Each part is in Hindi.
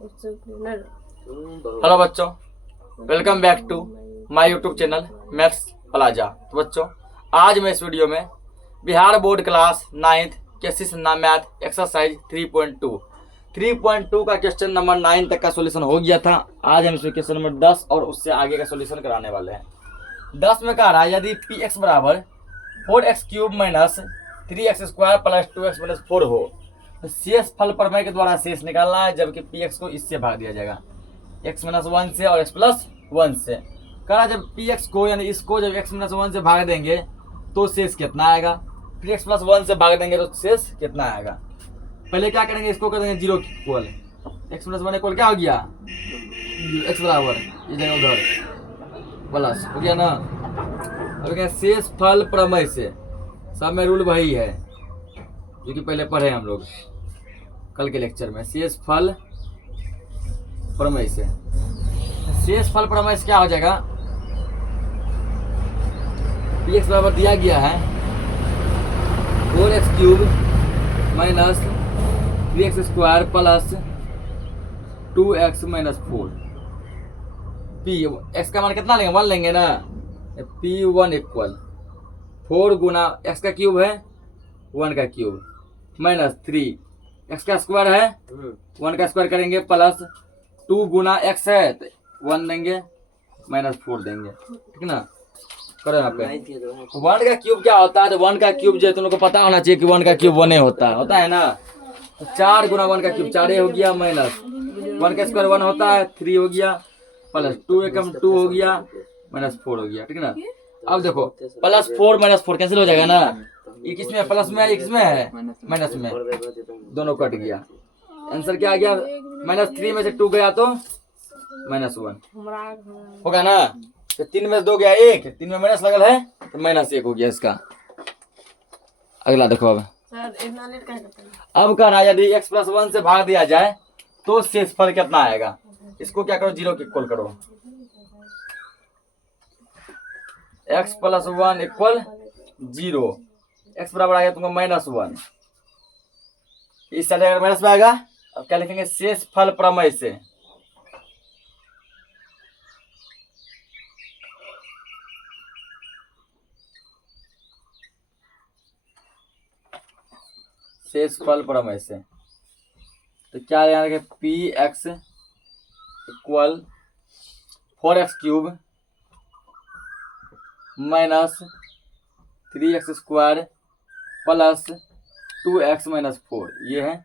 हेलो बच्चों, welcome back to my YouTube channel maths plaza. तो बच्चों, आज मैं इस वीडियो में बिहार बोर्ड क्लास 9th केसिस मैथ एक्सरसाइज 3.2 का क्वेश्चन नंबर 9 तक का सॉल्यूशन हो गया था। आज हम इसमें क्वेश्चन नंबर 10 और उससे आगे का सॉल्यूशन कराने वाले हैं। 10 में कह रहा है यदि पी एक्स बराबर 4x cube minus 3x square plus 2x minus 4 हो तो शेष फल प्रमेय के द्वारा शेष निकालना है, जबकि पी एक्स को इससे भाग दिया जाएगा x माइनस 1 से और x प्लस 1 से। कह रहा जब पी एक्स को यानी इसको जब x माइनस 1 से भाग देंगे तो शेष कितना आएगा, फिर x प्लस 1 से भाग देंगे तो शेष कितना आएगा। पहले क्या करेंगे, इसको कर देंगे zero equal x minus 1 equal क्या हो गया, x बराबर ये जगह उधर प्लस हो गया ना। अब क्या शेष फल प्रमेय से, सब में रूल वही है जो कि पहले पढ़े हम लोग कल के लेक्चर में। शेष फल प्रमेय से, शेष फल प्रमेय से क्या हो जाएगा, पी एक्स बराबर दिया गया है 4x cube minus 3x square plus 2x minus 4। P x का मान कितना लेंगे, 1 लेंगे ना। P1 इक्वल 4 गुना x का क्यूब है 1 का क्यूब माइनस 3 x का स्क्वायर है 1 का स्क्वायर करेंगे प्लस 2 गुना x है तो 1 देंगे माइनस 4 देंगे, ठीक ना। करो यहाँ पे 1 का क्यूब क्या होता है, तो 1 का क्यूब जो तुम लोग को पता होना चाहिए कि 1 का क्यूब 1 होता है ना। तो 4 गुना 1 का क्यूब 4 हो गया माइनस 1 का स्क्वायर 1 होता है 3 हो गया प्लस 2 एकम 2 हो गया माइनस 4 हो गया, ठीक ना। अब देखो प्लस 4 माइनस 4 कैंसिल हो जाएगा ना, ये किसमें है, प्लस में है, किसमें है, माइनस में, दोनों कट गया। आंसर क्या आ गया, माइनस 3 में से 2 गया तो माइनस 1 होगा ना। तो 3 में से 2 गया 1, 3 में माइनस लगल है तो माइनस 1 हो गया इसका। अगला देखो अब कह रहा है यदि x प्लस 1 से भाग दिया जाए तो शेष फल कितना आएगा। इसको क्या करो, जीरो की इक्वल करो, x प्लस 1 इक्वल 0, x बराबर आ गया तुमको माइनस 1, इस साइड अगर माइनस में आएगा। अब क्या लिखेंगे, शेष फल प्रमेय से, शेष फल प्रमेय से तो क्या यहाँ रखे, P x equal 4x cube minus 3x square plus 2x minus 4, ये है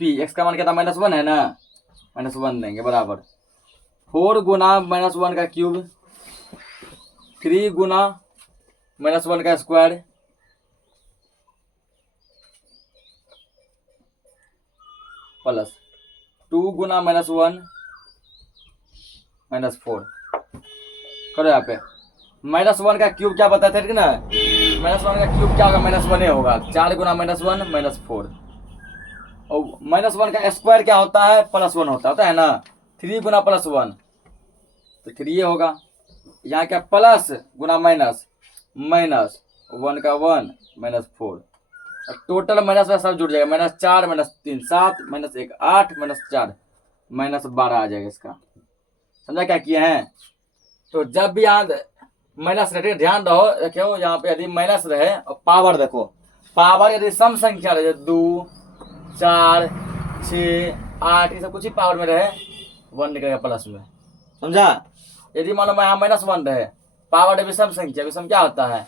पी। एक्स का मान क्या था, माइनस 1 है ना, माइनस 1 देंगे बराबर 4 गुना माइनस 1 का क्यूब 3 गुना माइनस 1 का स्क्वायर प्लस 2 गुना माइनस 1 माइनस 4। करो यहाँ पे माइनस 1 का क्यूब क्या बताते थे ना, माइनस 1 का क्यूब क्या होगा, माइनस 1 होगा। 4 गुना माइनस 1 माइनस 4, और माइनस 1 का स्क्वायर क्या होता है, प्लस 1 होता है ना। 3 गुना प्लस 1 तो 3 होगा। यहाँ क्या प्लस गुना माइनस, माइनस 1 का 1 माइनस 4, टोटल माइनस में सब जुड़ जाएगा, minus 4 minus 3 7 minus 1 8 minus 4 minus 12 आ जाएगा इसका। समझा क्या किए हैं। तो जब भी यहाँ माइनस रहे, ध्यान रहो, देखो यहाँ पे यदि माइनस रहे और पावर देखो, पावर यदि सम संख्या रहे 2 4 6 8 ये सब कुछ ही पावर में रहे 1 निकलेगा प्लस में, समझा। यदि मान लो यहाँ माइनस 1 रहे, पावर विषम संख्या, विषम क्या होता है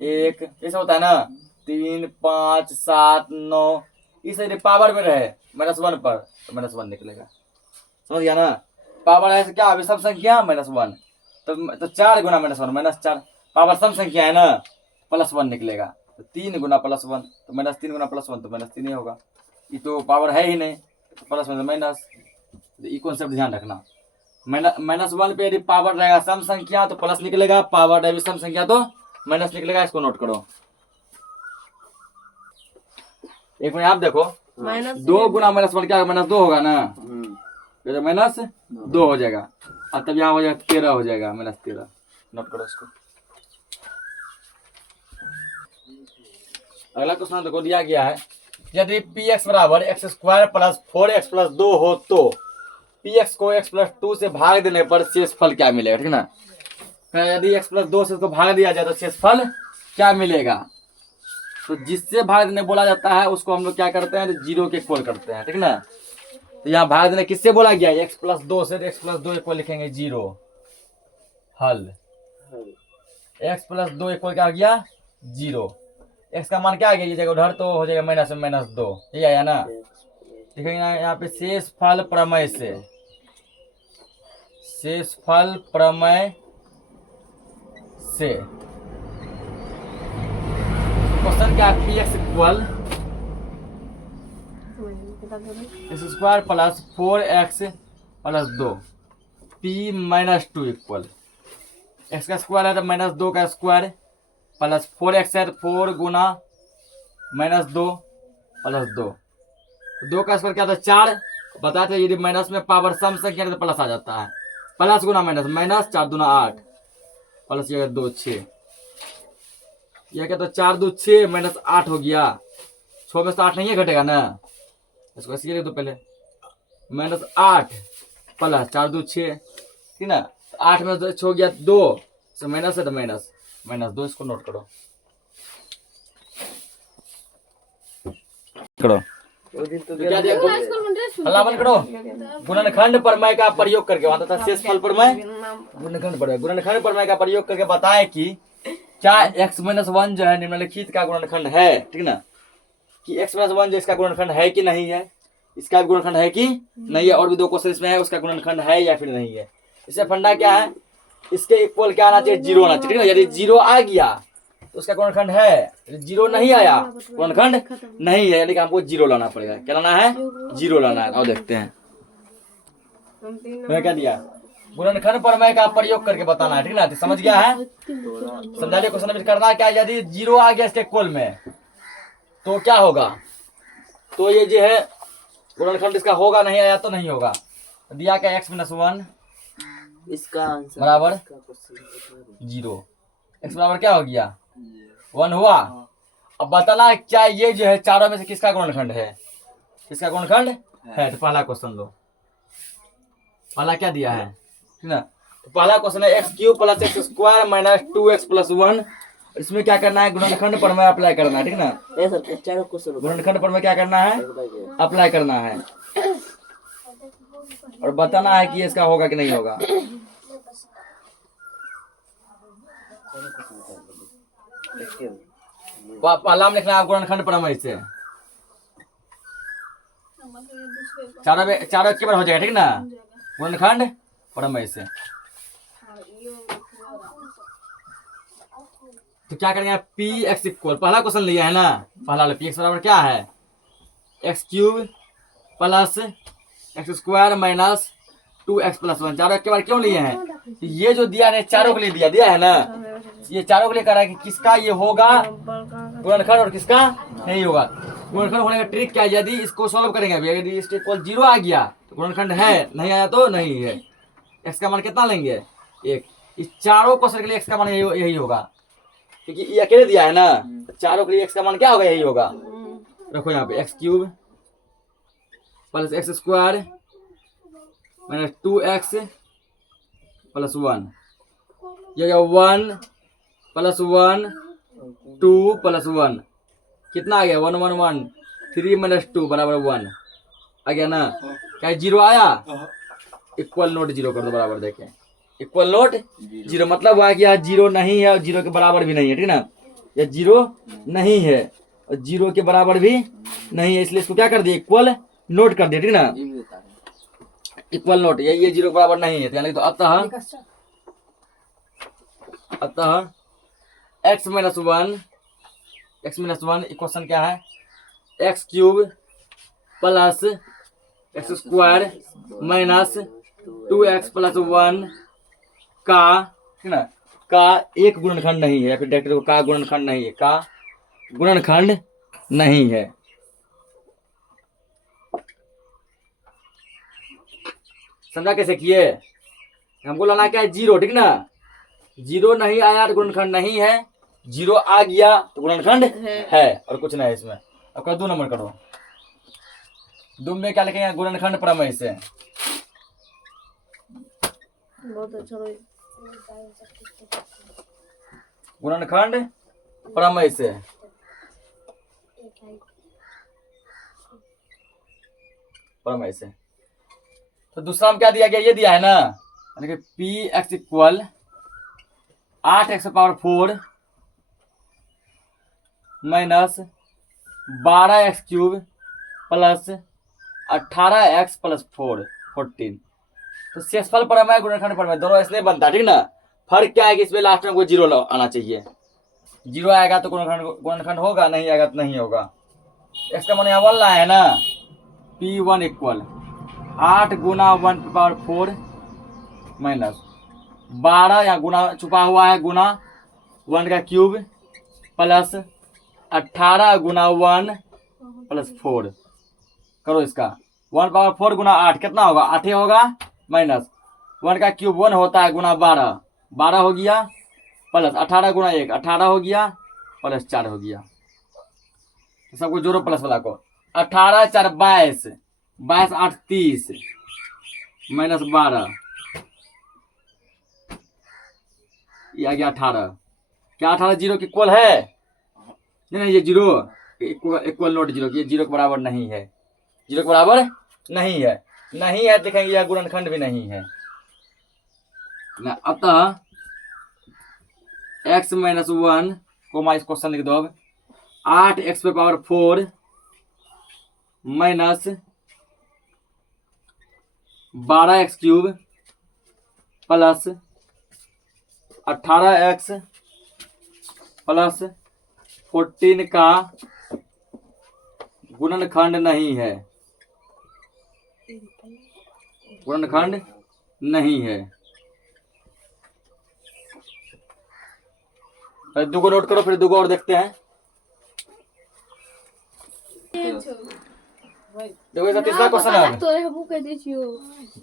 1, ऐसा होता है ना, 3 5 7 9, इस यदि पावर में रहे माइनस 1 पर तो माइनस 1 निकलेगा, समझ गया ना। पावर है क्या, विषम संख्या माइनस 1 तो 4 गुना माइनस 1 माइनस 4, पावर सम संख्या है ना, प्लस 1 निकलेगा। तो 3 गुना प्लस 1 तो माइनस 3 गुना प्लस 1 तो माइनस 3 ही होगा, ये तो पावर है ही नहीं, तो प्लस में माइनस। तो ये कॉन्सेप्ट ध्यान रखना, माइनस 1 पे यदि पावर रहेगा सम संख्या तो प्लस निकलेगा, पावर रहेगी सम संख्या तो माइनस निकलेगा। इसको नोट करो। एक मिनट आप देखो, 2 गुना माइनस 1 क्या, माइनस 2 होगा ना, तो माइनस 2 हो जाएगा, और तब यहाँ हो जाएगा 13 हो जाएगा, माइनस 13। नोट करो इसको। अगला क्वेश्चन देखो दिया गया है यदि पी एक्स बराबर x square plus 4x plus 2 हो तो पी एक्स को x प्लस 2 से भाग देने पर शेषफल क्या मिलेगा, ठीक है ना। यदि x प्लस 2 से उसको भाग दिया जाए तो शेषफल क्या मिलेगा। तो जिससे भाग देने बोला जाता है उसको हम लोग क्या करते हैं, जीरो के इक्वल करते हैं, ठीक ना। तो यहाँ भाग देने किससे बोला गया, x प्लस 2 से, x प्लस 2 इक्वल लिखेंगे जीरो, हल। x प्लस 2 इक्वल क्या आ गया, जीरो। x का मान क्या आ गया, ये जगह उधर तो हो जाएगा माइनस में माइनस 2, ये आया ना। लिखेंगे यहाँ पे शेषफल प्रमेय से, शेषफल प्रमेय से क्वेश्चन क्या है, P x equal x square plus 4x plus 2 P minus 2 equal x का स्क्वायर है तो माइनस 2 का स्क्वायर प्लस 4x है तो 4 गुना माइनस 2 प्लस 2, 2 का स्क्वायर क्या था 4। बताते यदि माइनस में पावर सम संख्या तो प्लस आ जाता है, प्लस गुना माइनस, माइनस 4 दूना 8 प्लस ये 2 6, यह क्या तो 4 2 6 माइनस 8 हो गया, 6 में से 8 नहीं है घटेगा ना, इसको ऐसे लिख दो पहले, माइनस 8 प्लस 4 2 6, ठीक ना। 8 में 6 हो गया 2, तो माइनस है तो माइनस माइनस 2, इसको नोट करो करो। तो क्या दिया, हलावन करो, गुणनखंड प्रमेय का प्रयोग करके, वहां था शेषफल प्रमेय, गुणनखंड प्रमेय, गुणनखंड प्रमेय का प्रयोग करके बताएं कि क्या x माइनस 1 जो है निम्नलिखित का गुणनखंड है, ठीक ना। कि x माइनस 1 जो इसका गुणनखंड है कि नहीं है, इसका भी गुणनखंड है कि नहीं है, और भी 2 क्वेश्चन इसमें है, उसका गुणनखंड है या फिर नहीं है। इससे फंडा क्या है, इसके इक्वल क्या आना चाहिए, जीरो आना चाहिए, ठीक ना। यदि जीरो आ गया तो उसका गुणनखंड है, जीरो नहीं आया गुणनखंड नहीं है, यानी कि हमको जीरो लाना पड़ेगा। क्या लाना है, जीरो लाना है। और देखते हैं मैं क्या दिया, गुणनखंड प्रमेय का प्रयोग करके बताना है, ठीक ना। तो समझ गया है, समझाइए क्वेश्चन में करना क्या, यदि जीरो आ गया इसके इक्वल में तो क्या होगा, तो ये जो है गुणनखंड इसका होगा, नहीं आया तो नहीं होगा। दिया क्या x माइनस 1 इसका आंसर बराबर जीरो, x बराबर क्या हो गया 1 हुआ। अब बताना है क्या ये जो है चारों में से किसका गुणनखंड है, किसका गुणनखंड है। तो पहला क्वेश्चन लो, पहला क्या दिया है, ठीक ना। तो पहला क्वेश्चन है x cube plus x square minus 2x plus 1, इसमें क्या करना है, गुणनखंड प्रमेय अप्लाई करना है, ठीक ना। सर चारों क्वेश्चन गुणनखंड प्रमेय क्या करना है, अप्लाई करना है, और बताना है कि इसका होगा कि नहीं होगा। पहला में लिखना है गुणनखंड प्रमेय से, चारों के बार हो जाएगा, ठीक ना, गुणनखंड प्रमेय से। तो क्या करेंगे, पी एक्स इक्वल, पहला क्वेश्चन लिया है ना, पहला पी एक्स बराबर क्या है, x cube plus x square minus 2x plus 1, चारों के बार क्यों लिए हैं, ये जो दिया है चारों के लिए दिया है ना, ये चारों के लिए कह रहा है कि किसका ये होगा गुणनखंड और किसका नहीं होगा। गुणनखंड होने का ट्रिक क्या है, यदि इसको सॉल्व करेंगे अभी, यदि इसके इक्वल जीरो आ गया तो गुणनखंड है, नहीं आया तो नहीं है। x का मान कितना लेंगे 1, इस चारों क्वेश्चन के लिए x का मान यही होगा, क्योंकि ये अकेले दिया है ना, चारों के लिए x का मान क्या होगा, यही होगा। रखो यहाँ पे x cube plus x square minus 2x plus 1, ये 1 प्लस 1 2 प्लस 1 कितना आ गया 1 1 1 3 माइनस 2 बराबर 1 आ गया ना। क्या जीरो आया, इक्वल नोट जीरो कर दो बराबर, देखें इक्वल नोट जीरो, मतलब हुआ कि यहाँ जीरो नहीं है और जीरो के बराबर भी नहीं है, ठीक ना। यह जीरो नहीं है और जीरो के बराबर भी नहीं है, इसलिए इसको क्या कर दिया, इक्वल नोट कर दिया, ठीक ना, इक्वल नोट। ये जीरो के बराबर नहीं है, तो अतः x माइनस 1 इक्वेशन क्या है, x cube plus x square minus 2x plus 1 का, ठीक ना, का एक गुणनखंड नहीं है, या फिर डायरेक्ट का गुणनखंड नहीं है, का गुणनखंड नहीं है। समझा कैसे किए, हमको लाना क्या है जीरो, ठीक ना। जीरो नहीं आया तो गुणनखंड नहीं है, जीरो आ गया तो गुणनखंड है और कुछ नहीं है इसमें। अब करो 2 नंबर करो। 2 में क्या लिखेंगे? गुणनखंड प्रमेय से। बहुत अच्छा भाई। गुणनखंड प्रमेय से। प्रमेय से। तो दूसरा में क्या दिया गया? ये दिया है ना, यानी कि P x equal 8x⁴ minus 12x³ plus 18x plus 14। तो शेषफल प्रमेय गुणनखंड प्रमेय दोनों इसलिए बनता है, ठीक ना। फर्क क्या है कि इसमें लास्ट में कोई 0 आना चाहिए। 0 आएगा तो गुणनखंड होगा, नहीं आएगा तो नहीं होगा। इसका मन यहाँ बोल रहा है ना, P1 इक्वल 8 गुना 1⁴ माइनस 12 या गुना छुपा हुआ है गुना 1³ प्लस 18 गुना 1 प्लस 4। करो इसका 1⁴ गुना 8 कितना होगा? 8 ही होगा, माइनस 1³ 1 होता है गुना 12 12 हो गया, प्लस 18 गुना 1 18 हो गया, प्लस 4 हो गया। तो सबको जोड़ो प्लस वाला को। 18 4 22, 22 8 30 माइनस 12, ये आ गया 18। क्या 18 0 के इक्वल है? नहीं, ये 0 इक्वल नोट 0, ये 0 के बराबर नहीं है। 0 के बराबर नहीं है, नहीं है देखेंगे यह गुणनखंड भी नहीं है ना। अतः x - 1 को इस क्वेश्चन लिख दो। अब 8x⁴ minus 12x³ plus 18x plus 14 का गुणनखंड नहीं है। गुणनखंड नहीं है। पहले 2 को नोट करो, फिर 2 को और देखते हैं। देखो इसका तीसरा क्वेश्चन है। तो हमहु कह दै छियो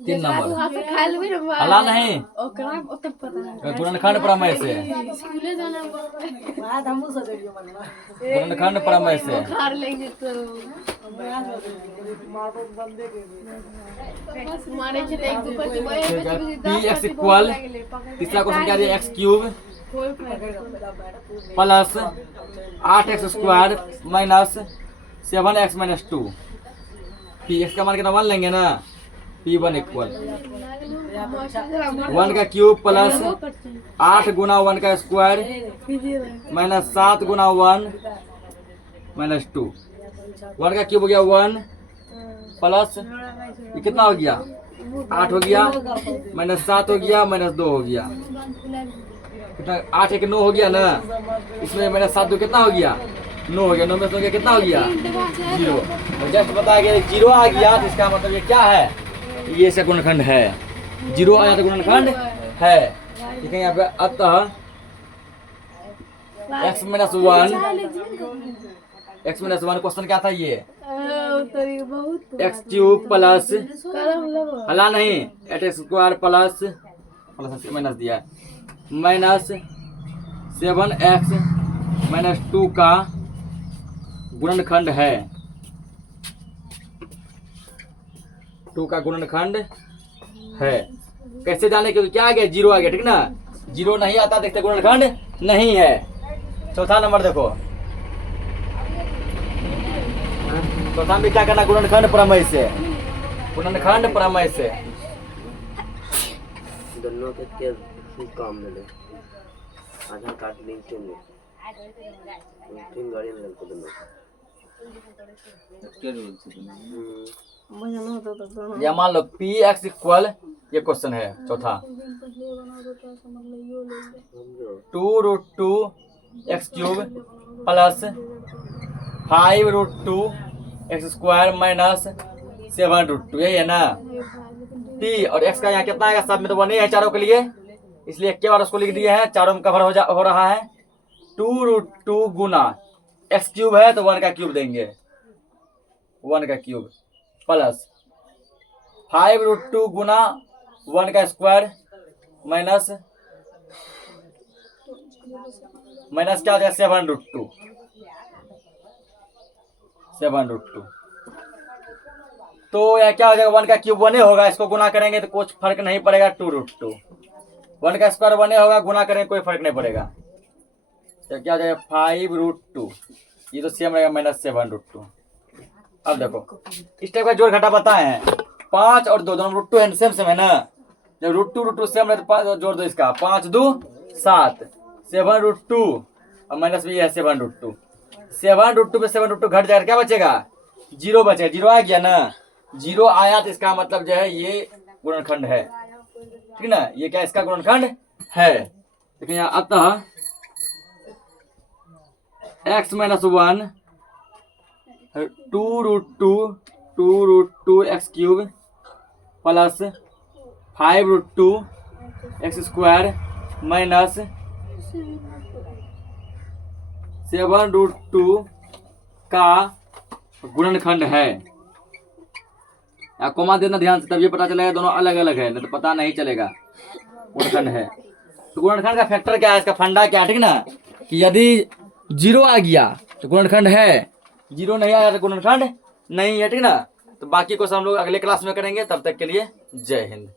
3 नंबर। हाथ से खा लेबै रे हला नहीं, ओकरा ओते पता नहीं। गुणनखंड प्रमेय से। स्कूले जाना बात हमहु सोचलियो मतलब गुणनखंड प्रमेय से। खार लेंगे तो मारे के एक दो पर Px इक्वल तीसरा क्वेश्चन क्या दिया? x³ plus 8x² minus 7x - 2। Px का मान कितना 1 लेंगे ना। P1 इक्वल 1 का क्यूब प्लस 8 गुना 1 का स्क्वायर माइनस 7 गुना 1 माइनस 2। 1 का क्यूब हो गया 1 प्लस ये कितना हो गया? 8 हो गया, माइनस 7 हो गया, माइनस 2 हो गया। कितना? 8 1 9 हो गया ना। इसमें माइनस 7 2 कितना हो गया? 9 हो गया। 9 में से कितना हो गया? 0। तो जस्ट बताया गया 0 आ गया, तो इसका मतलब ये क्या है? ये इसका गुणनखंड है। 0 आया तो गुणनखंड है। ठीक है यहाँ पे। अतः x - 1 क्वेश्चन क्या था ये? x³ प्लस हला नहीं 8x² प्लस माइनस दिया माइनस 7x - 2 का गुणनखंड है। 2 का गुणनखंड है। कैसे जाने? क्योंकि क्या आ गया? 0 आ गया, ठीक ना। 0 नहीं आता देखते गुणनखंड नहीं है। चौथा नंबर देखो। चौथा में क्या करना? गुणनखंड प्रमेय से। गुणनखंड प्रमेय से। दोनों के काम में ले आधार कार्ड लिंक चाहिए गाड़ी में को दोनों या मान लो Px इक्वल ये क्वेश्चन है चौथा 2√2 x³ प्लस 5√2 x² माइनस 7√2। यही है ना। P और x का यहाँ कितना आएगा? सब में तो 1 ही है चारों के लिए, इसलिए एक के बार उसको लिख दिया है। चारों में कवर हो रहा है। 2√2 गुना x³ है तो 1 का क्यूब देंगे, 1 का क्यूब प्लस 5√2 गुना 1 का स्क्वायर माइनस क्या हो जाएगा? 7√2। 7√2। तो यह क्या हो जाएगा, 1 का क्यूब 1 होगा, इसको गुना करेंगे तो कुछ फर्क नहीं पड़ेगा, 2√2। 1 का स्क्वायर 1 होगा, गुना करेंगे कोई फर्क नहीं पड़ेगा, तो क्या हो जाएगा 5√2। ये तो सेम रहेगा -7√2। अब देखो इस टाइप का जोड़ घटा बताए हैं, 5 और 2 दोनों √2 है, सेम सेम है ना। जब √2 सेम है तो 5 जोड़ दो, इसका 5 2 7, 7√2 और माइनस भी है 7√2। 7√2 पे 7√2 घट जाएगा, क्या बचेगा, 0 बचेगा। 0 आ गया ना, 0 आया तो इसका मतलब जो है ये गुणनखंड है, ठीक ना, ये क्या इसका गुणनखंड है। लेकिन यहाँ अतः x - 1 2√2 x³ plus 5√2 x² minus 7√2 का गुणनखंड है। आप कोमा देना ध्यान से, तब ये पता चलेगा दोनों अलग अलग है, नहीं तो पता नहीं चलेगा गुणनखंड है। तो गुणनखंड का फैक्टर क्या है, इसका फंडा क्या है, ठीक ना, कि यदि 0 आ गया तो गुणनखंड है, 0 नहीं आया तो गुणनखंड नहीं है, ठीक ना। तो बाकी को हम लोग अगले क्लास में करेंगे, तब तक के लिए जय हिंद।